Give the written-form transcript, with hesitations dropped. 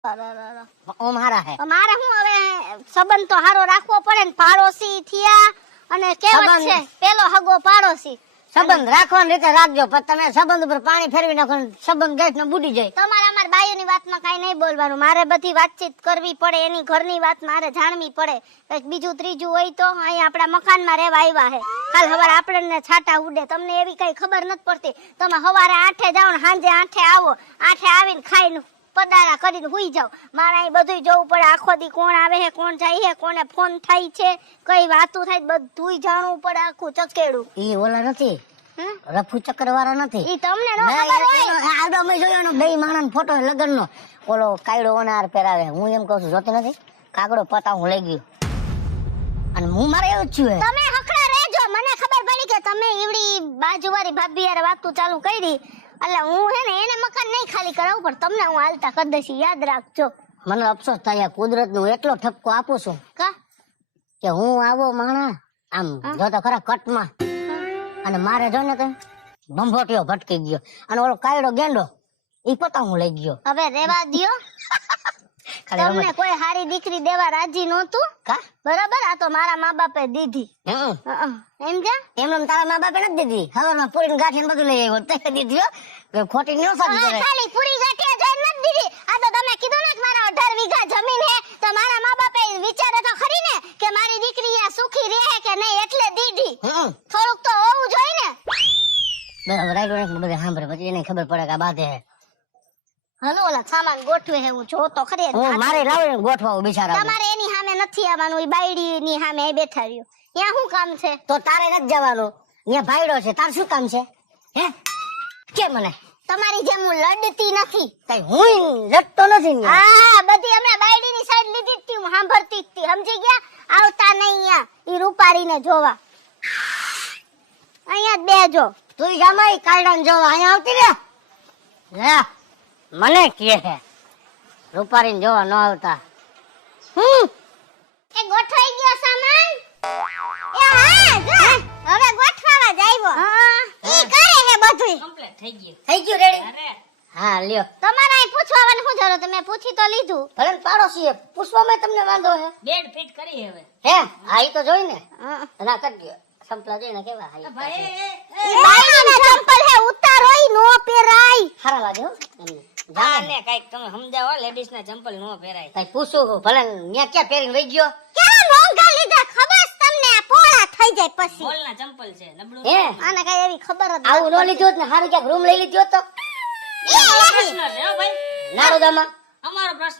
ઓ મારા હે મારે હું હવે સંબંધ તો હારો રાખવો પડે ને, પાડોશી થયા અને કેવત છે પેલો હગો પાડોશી. સંબંધ રાખવાની રીતે રાખજો, પણ તમે સંબંધ ઉપર પાણી ફેરવી નાખો સંબંધ ગેસ ને બુડી જાય. તમારે અમારા બાયુની વાતમાં કઈ નહીં બોલવાનું, મારે બધી વાતચીત કરવી પડે, એની ઘરની વાત મારે જાણવી પડે. કઈક બીજું ત્રીજું હોય તો અહીંયા આપણા મકાનમાં રહેવા આવ્યા હે, કાલ સવારે આપણને છાટા ઉડે, તમને એવી કઈ ખબર નથી પડતી. તમે સવારે 8 જાઓ ને સાંજે 8 આવો, 8 આવીને ખાઈને પદારા કરીને હુઈ જાવ. મારે અહીં બધું જોવું પડે, આખો દી કોણ આવે છે, કોણ જાય છે, કોને ફોન થાય છે, કઈ વાતું થાય, બધું જાણવું પડે, આખું ચકેડું. ઈ ઓલા નથી, રફુ ચક્કર વાળા નથી. ઈ તમને ન ખબર હોય. આડો મેં જોયો ને, બે માણસ ફોટો લગનનો ઓલો કાયડો ઓનાર પહેરાવે. હું એમ કહું છું, જોતી નથી કાગડો પતા હું લઈ ગયો, અને હું મારે એવું જ છું. તમે હખડા રહેજો, મને ખબર પડી કે તમે ઈવડી બાજુવાળી ભાભી યાર વાતું ચાલુ કરી, એટલે હું હે ને એને મકાન નહીં ખાલી કરાવું, પણ તમને હું હાલતા કરી દઈશ, યાદ રાખજો. મને અફસોસ થાય કુદરત નું એટલો ઠપકો આપું છું કા કે હું આવો માણા આમ જો તો ખરા કટમાં, અને મારે જો ને કઈ બંભોટીઓ ભટકી ગયો, અને ઓલો કાયડો ગેંડો ઈ પતા હું લઈ ગયો. હવે રેવા દ્યો. તમને કોઈ હારી દીકરી દેવા રાજી નહોતું, કા બરાબર? આ તો મારા મા બાપે દીધી. એમ જા એમને તારા મા બાપે નથી દીધી, હવારમાં પૂરી ગાંઠી બધું લઈ આવ્યો તે દીધી. ખોટી ન સાચી કરે, ખાલી પૂરી ગાંઠિયા જોઈને નથી દીધી. આ તો તમે કીધું ને કે મારા 18 વીઘા જમીન હે, તો મારા મા બાપે વિચારે તો ખરી ને કે મારી દીકરી આ સુખી રહે કે નહીં, એટલે દીધી. થોડુંક તો હોવું જોઈએ ને. બરાબર રાઈટ બધે સાંભળે, પછી એને ખબર પડે કે આ બાધે હે. હાલો ઓલા સામાન ગોઠવે હે, હું જો તો ખરી. મારે લાવે ગોઠવાવું બિચારા. તમારે એની સામે નથી આવવાનું, ઈ બાયડી ની સામે એ બેઠા રહ્યો. ત્યાં શું કામ છે? તો તારે નથી જવાનું, અહીંયા ભાઈડો છે, તાર શું કામ છે? હે કે મને તમારી જેમ હું લડતી નથી. કઈ હું લડતો નથી. હા, બધી હમણાં બાયડી ની સાઈડ લીધી જ હતી, હું સાંભળતી જ હતી, સમજી ગયા? આવતા નહીં અહીંયા ઈ રૂપારીને જોવા, અહીંયા જ બેજો. તું જામાઈ કાયડાને જોવા અહીંયા આવતી રે. લે મને કહે છે રૂપારીને જોવા ન આવતા. એ ગોઠવાઈ ગયો સામાન. એ હા જો હવે ગોઠવાવા જ આવ્યો. ઈ કરે છે બધું કમ્પ્લીટ થઈ ગયું. થઈ ગયું રેડી? અરે હા લ્યો. તમારે અહીં પૂછવાનું શું જરૂર? તમે પૂછી તો લીધું. ભલે પાડોશીએ પૂછવામાં તમને વાંધો હે? બેડ ફિટ કરી હવે. હે આ ઈ તો જોઈ ને ના કરી દો. સંપલા જોઈને કેવા હાઈ ભાઈ ઈ બાયડીના ચંપલ હે, ઉતારોય નો પહેરાય. સારા લાગે હો એમને. હા ને કઈક તમે સમજાવો, લેડીઝ ના ચંપલ નો પહેરાય. કઈ પૂછું ભલે ન્યા ક્યાં પહેરીને વઈ ગયો? ક્યાં મોંઘા લીધા ખબર છે તમને? આ પોળા થઈ જાય પછી. મોલ ના ચંપલ છે, નબળું હે આને કઈ એવી ખબર જ આવું નો લીધું હોત ને હારું ક્યાંક રૂમ લઈ લીધો તો પ્રશ્ન છે હો ભાઈ, નારોદામાં. અમારો પ્રશ્ન